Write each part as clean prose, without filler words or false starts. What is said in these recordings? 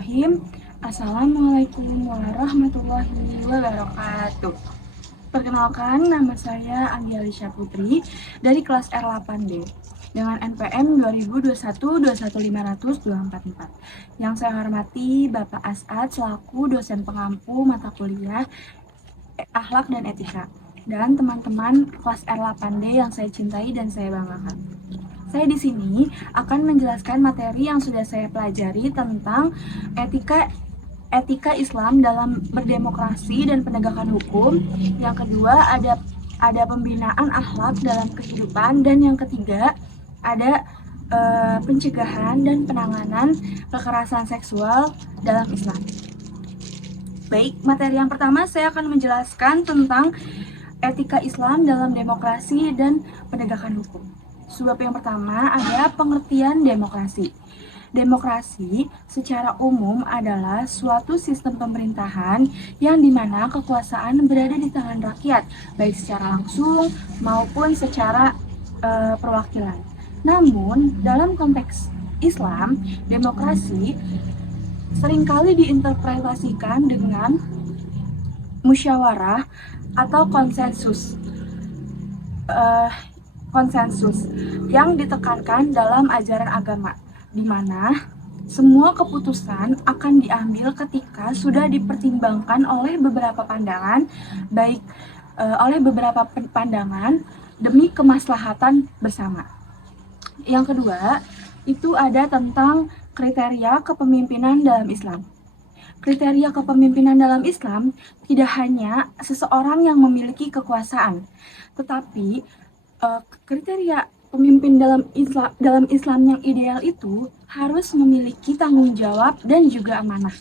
Bismillahirrahmanirrahim. Assalamualaikum warahmatullahi wabarakatuh. Perkenalkan, nama saya Anggi Alisha Putri dari kelas R8D dengan NPM 2021-21500-244. Yang saya hormati Bapak As'ad selaku dosen pengampu mata kuliah Akhlak dan Etika, dan teman-teman kelas R8D yang saya cintai dan saya banggakan. Saya di sini akan menjelaskan materi yang sudah saya pelajari tentang etika Islam dalam berdemokrasi dan penegakan hukum. Yang kedua ada pembinaan akhlak dalam kehidupan, dan yang ketiga ada pencegahan dan penanganan kekerasan seksual dalam Islam. Baik, materi yang pertama saya akan menjelaskan tentang etika Islam dalam demokrasi dan penegakan hukum. Sebab yang pertama ada pengertian demokrasi. Demokrasi secara umum adalah suatu sistem pemerintahan yang dimana kekuasaan berada di tangan rakyat, baik secara langsung maupun secara perwakilan. Namun, dalam konteks Islam, demokrasi seringkali diinterpretasikan dengan musyawarah atau konsensus yang ditekankan dalam ajaran agama, di mana semua keputusan akan diambil ketika sudah dipertimbangkan oleh beberapa pandangan, demi kemaslahatan bersama. Yang kedua, itu ada tentang kriteria kepemimpinan dalam Islam. Kriteria kepemimpinan dalam Islam tidak hanya seseorang yang memiliki kekuasaan, tetapi kriteria pemimpin dalam Islam yang ideal itu harus memiliki tanggung jawab dan juga amanah.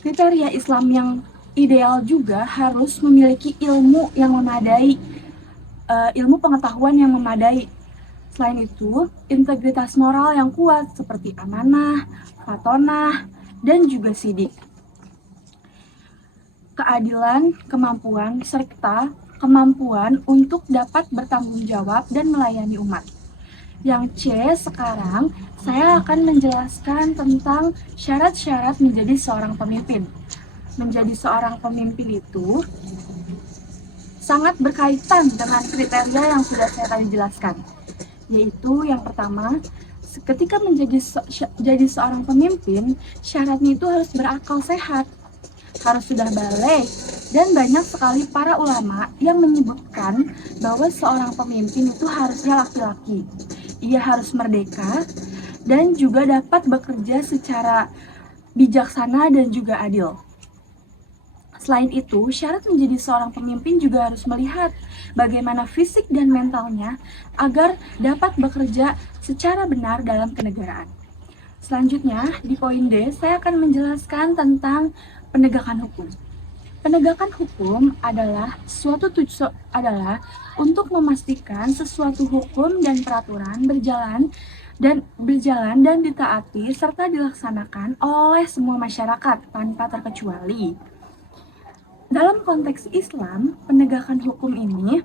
Kriteria Islam yang ideal juga harus memiliki ilmu yang memadai, ilmu pengetahuan yang memadai. Selain itu, integritas moral yang kuat seperti amanah, fatonah, dan juga sidik. Keadilan, kemampuan, serta kemampuan untuk dapat bertanggung jawab dan melayani umat. Yang C, sekarang saya akan menjelaskan tentang syarat-syarat menjadi seorang pemimpin. Menjadi seorang pemimpin itu sangat berkaitan dengan kriteria yang sudah saya tadi jelaskan. Yaitu yang pertama, ketika jadi seorang pemimpin, syaratnya itu harus berakal sehat, harus sudah balik, dan banyak sekali para ulama yang menyebutkan bahwa seorang pemimpin itu harusnya laki-laki. Ia harus merdeka dan juga dapat bekerja secara bijaksana dan juga adil. Selain itu, syarat menjadi seorang pemimpin juga harus melihat bagaimana fisik dan mentalnya agar dapat bekerja secara benar dalam kenegaraan. Selanjutnya, di poin D, saya akan menjelaskan tentang penegakan hukum. Penegakan hukum adalah untuk memastikan sesuatu hukum dan peraturan berjalan dan ditaati serta dilaksanakan oleh semua masyarakat tanpa terkecuali. Dalam konteks Islam, penegakan hukum ini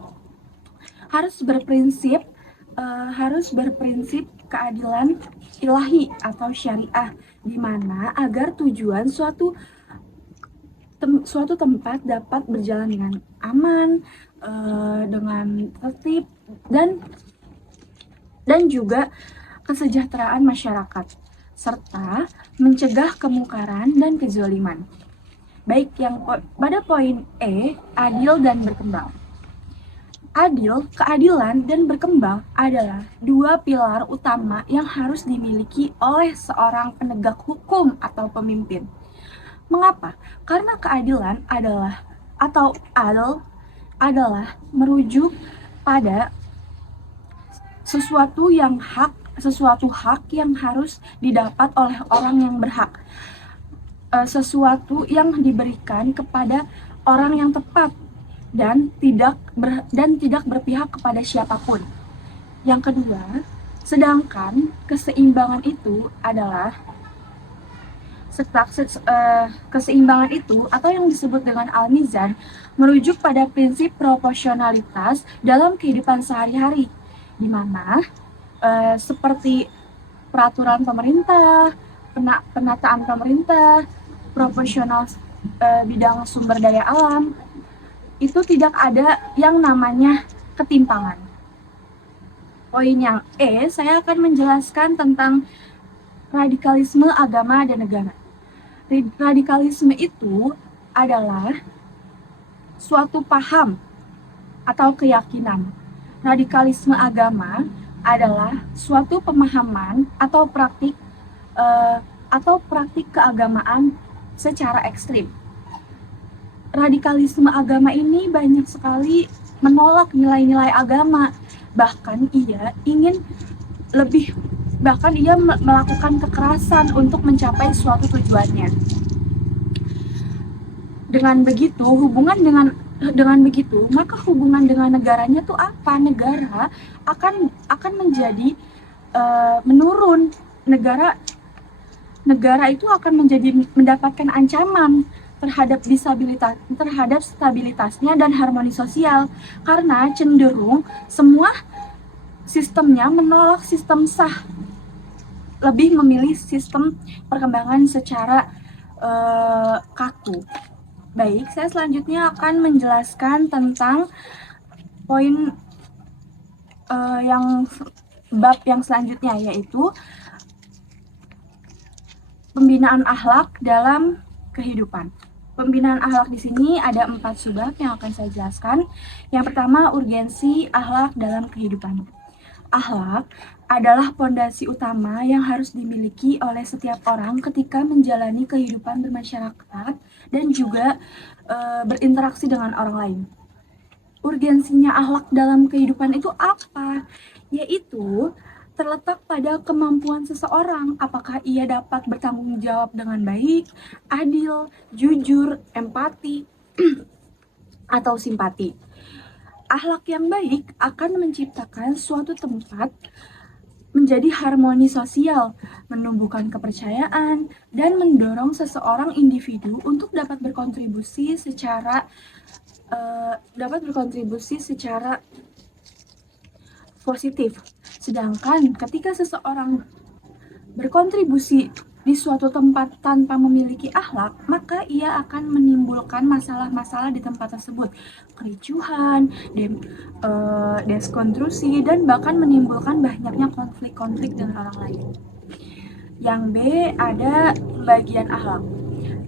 harus berprinsip keadilan ilahi atau syariah, di mana agar tujuan suatu tempat dapat berjalan dengan aman, dengan tertib, dan juga kesejahteraan masyarakat, serta mencegah kemungkaran dan kezaliman. Baik, yang pada poin E, adil dan berkembang. Keadilan dan berkembang adalah dua pilar utama yang harus dimiliki oleh seorang penegak hukum atau pemimpin. Mengapa? Karena keadilan adalah merujuk pada sesuatu hak yang harus didapat oleh orang yang berhak. Sesuatu yang diberikan kepada orang yang tepat dan tidak berpihak kepada siapapun. Yang kedua, sedangkan keseimbangan itu atau yang disebut dengan al-mizan merujuk pada prinsip proporsionalitas dalam kehidupan sehari-hari, di mana seperti peraturan pemerintah, penataan pemerintah, proporsional bidang sumber daya alam, itu tidak ada yang namanya ketimpangan. Poin yang saya akan menjelaskan tentang radikalisme agama dan negara. Radikalisme itu adalah suatu paham atau keyakinan. Radikalisme agama adalah suatu pemahaman atau praktik keagamaan secara ekstrim. Radikalisme agama ini banyak sekali menolak nilai-nilai agama, bahkan ia melakukan kekerasan untuk mencapai suatu tujuannya. Dengan begitu, maka hubungan dengan negaranya tuh apa? Negara akan menjadi menurun. Negara itu akan mendapatkan ancaman terhadap stabilitasnya dan harmoni sosial, karena cenderung semua sistemnya menolak sistem sah, lebih memilih sistem perkembangan secara kaku. Baik, saya selanjutnya akan menjelaskan tentang poin bab yang selanjutnya, yaitu pembinaan akhlak dalam kehidupan. Pembinaan akhlak di sini ada 4 subbab yang akan saya jelaskan. Yang pertama, urgensi akhlak dalam kehidupan. Akhlak adalah pondasi utama yang harus dimiliki oleh setiap orang ketika menjalani kehidupan bermasyarakat dan juga berinteraksi dengan orang lain. Urgensinya akhlak dalam kehidupan itu apa? Yaitu terletak pada kemampuan seseorang, apakah ia dapat bertanggung jawab dengan baik, adil, jujur, empati, atau simpati. Akhlak yang baik akan menciptakan suatu tempat menjadi harmoni sosial, menumbuhkan kepercayaan, dan mendorong seseorang individu untuk dapat berkontribusi secara positif. Sedangkan ketika seseorang berkontribusi di suatu tempat tanpa memiliki akhlak, maka ia akan menimbulkan masalah-masalah di tempat tersebut, kericuhan, deskonstruksi, dan bahkan menimbulkan banyaknya konflik-konflik dengan orang lain. Yang B, ada bagian akhlak.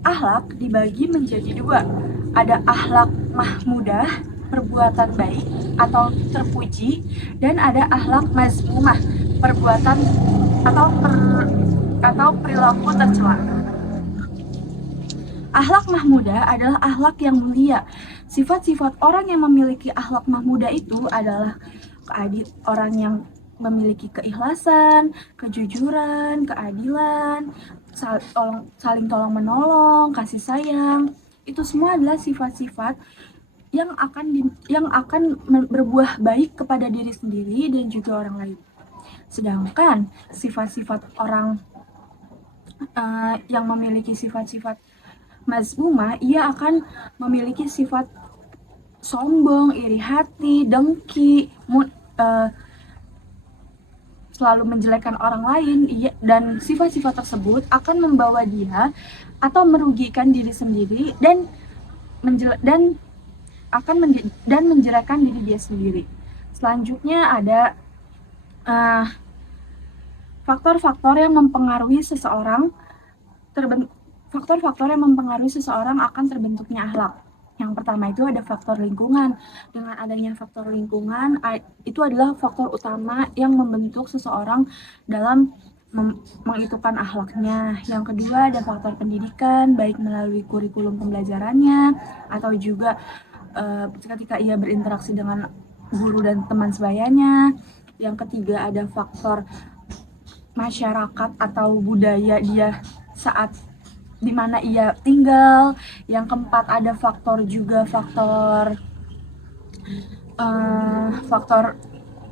Akhlak dibagi menjadi 2. Ada akhlak mahmudah, perbuatan baik atau terpuji, dan ada akhlak mazmumah, perbuatan atau perilaku tercela. Akhlak mahmudah adalah akhlak yang mulia. Sifat-sifat orang yang memiliki akhlak mahmudah itu adalah orang yang memiliki keikhlasan, kejujuran, keadilan, saling tolong menolong, kasih sayang. Itu semua adalah sifat-sifat yang akan berbuah baik kepada diri sendiri dan juga orang lain. Sedangkan sifat-sifat orang yang memiliki sifat-sifat mazmumah, ia akan memiliki sifat sombong, iri hati, dengki, selalu menjelekkan orang lain, dan sifat-sifat tersebut akan membawa dia atau merugikan diri sendiri dan menjelekan diri dia sendiri. Selanjutnya ada faktor-faktor yang mempengaruhi seseorang akan terbentuknya akhlak. Yang pertama itu ada faktor lingkungan. Dengan adanya faktor lingkungan, itu adalah faktor utama yang membentuk seseorang dalam mengitukan akhlaknya. Yang kedua ada faktor pendidikan, baik melalui kurikulum pembelajarannya atau juga ketika ia berinteraksi dengan guru dan teman sebayanya. Yang ketiga ada faktor masyarakat atau budaya dia saat di mana ia tinggal. Yang keempat ada faktor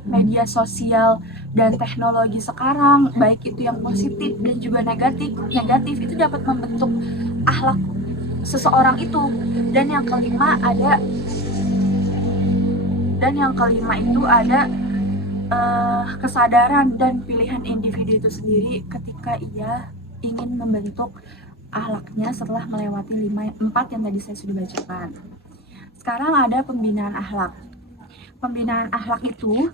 media sosial dan teknologi sekarang, baik itu yang positif dan juga negatif itu dapat membentuk akhlak seseorang itu. Dan yang kelima itu ada kesadaran dan pilihan individu itu sendiri ketika ia ingin membentuk akhlaknya setelah melewati 4 yang tadi saya sudah bacakan. Sekarang ada pembinaan akhlak. Pembinaan akhlak itu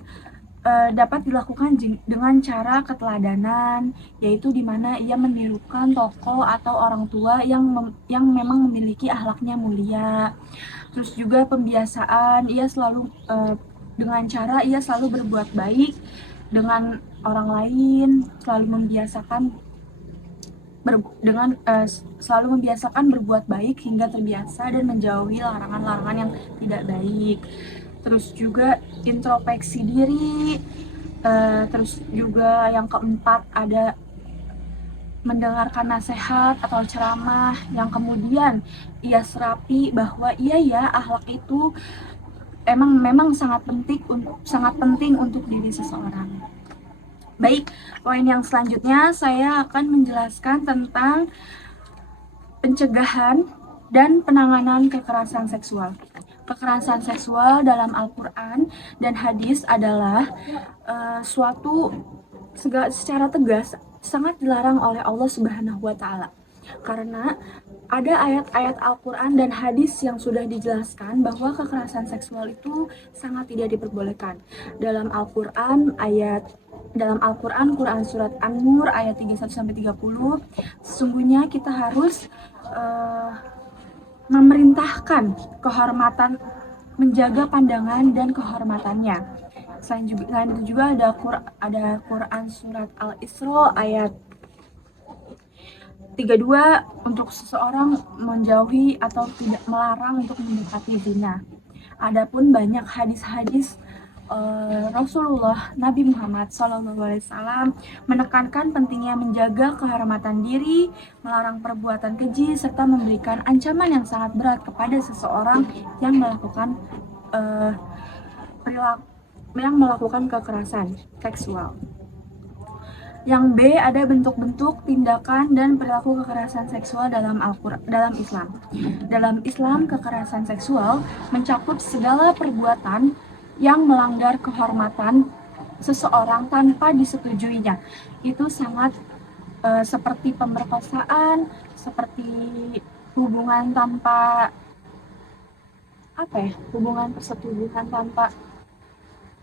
dapat dilakukan dengan cara keteladanan, yaitu di mana ia menirukan tokoh atau orang tua yang memang memiliki akhlaknya mulia. Terus juga pembiasaan, dengan cara ia selalu berbuat baik dengan orang lain, selalu membiasakan berbuat baik hingga terbiasa dan menjauhi larangan-larangan yang tidak baik. Terus juga introspeksi diri. Terus juga yang keempat ada mendengarkan nasihat atau ceramah yang kemudian ia serapi bahwa akhlak itu memang sangat penting untuk diri seseorang. Baik, poin yang selanjutnya saya akan menjelaskan tentang pencegahan dan penanganan kekerasan seksual. Kekerasan seksual dalam Al-Quran dan hadis adalah secara tegas sangat dilarang oleh Allah Subhanahu wa Ta'ala. Karena ada ayat-ayat Al-Quran dan hadis yang sudah dijelaskan bahwa kekerasan seksual itu sangat tidak diperbolehkan. Dalam Al-Quran, Quran Surat An-Nur ayat 31-30, sesungguhnya kita harus memerintahkan kehormatan, menjaga pandangan dan kehormatannya. Selain itu juga ada Quran Surat Al-Isra ayat 32 untuk seseorang menjauhi atau tidak melarang untuk mendekati zina. Adapun banyak hadis-hadis Rasulullah Nabi Muhammad SAW menekankan pentingnya menjaga kehormatan diri, melarang perbuatan keji, serta memberikan ancaman yang sangat berat kepada seseorang yang melakukan kekerasan seksual. Yang B, ada bentuk-bentuk tindakan dan perilaku kekerasan seksual dalam Islam. Dalam Islam, kekerasan seksual mencakup segala perbuatan yang melanggar kehormatan seseorang tanpa disetujuinya. Itu sangat seperti pemerkosaan, seperti hubungan persetubuhan tanpa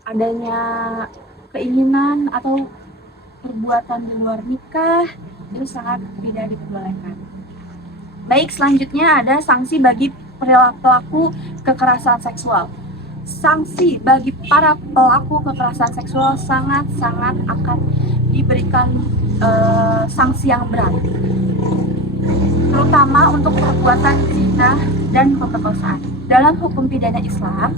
adanya keinginan atau perbuatan di luar nikah, itu sangat tidak diperbolehkan. Baik, selanjutnya ada sanksi bagi pelaku kekerasan seksual. Sanksi bagi para pelaku kekerasan seksual sangat-sangat akan diberikan sanksi yang berat, terutama untuk perbuatan zina dan pemerkosaan. Dalam hukum pidana Islam,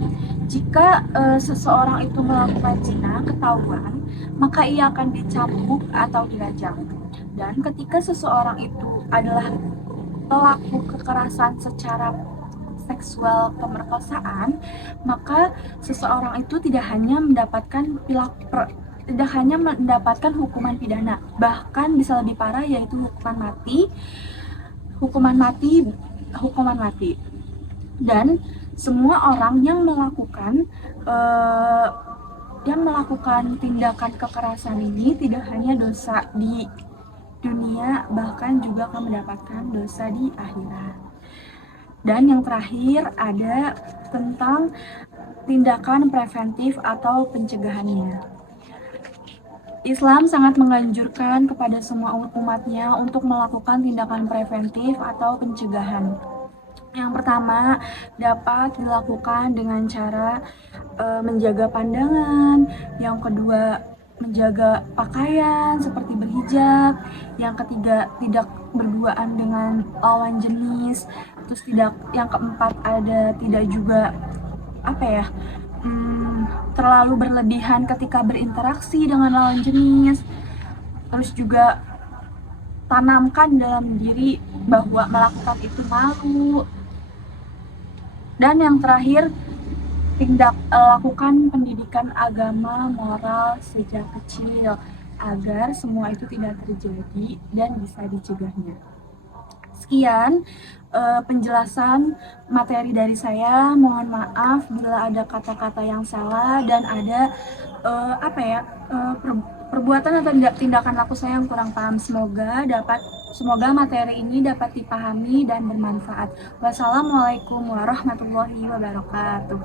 jika seseorang itu melakukan zina ketahuan, maka ia akan dicambuk atau dirajam. Dan ketika seseorang itu adalah pelaku kekerasan secara seksual pemerkosaan, maka seseorang itu tidak hanya mendapatkan hukuman pidana, bahkan bisa lebih parah, yaitu hukuman mati. Dan semua orang yang melakukan tindakan kekerasan ini tidak hanya dosa di dunia, bahkan juga akan mendapatkan dosa di akhirat. Dan yang terakhir ada tentang tindakan preventif atau pencegahannya. Islam sangat menganjurkan kepada semua umatnya untuk melakukan tindakan preventif atau pencegahan. Yang pertama dapat dilakukan dengan cara menjaga pandangan. Yang kedua, menjaga pakaian seperti berhijab. Yang ketiga, tidak berduaan dengan lawan jenis. Terus yang keempat ada tidak juga terlalu berlebihan ketika berinteraksi dengan lawan jenis. Terus juga tanamkan dalam diri bahwa melakukan itu malu. Dan yang terakhir, lakukan pendidikan agama moral sejak kecil agar semua itu tidak terjadi dan bisa dicegahnya. Sekian penjelasan materi dari saya. Mohon maaf bila ada kata-kata yang salah dan ada perbuatan atau tindakan laku saya yang kurang paham. Semoga dapat Semoga materi ini dapat dipahami dan bermanfaat. Wassalamualaikum warahmatullahi wabarakatuh.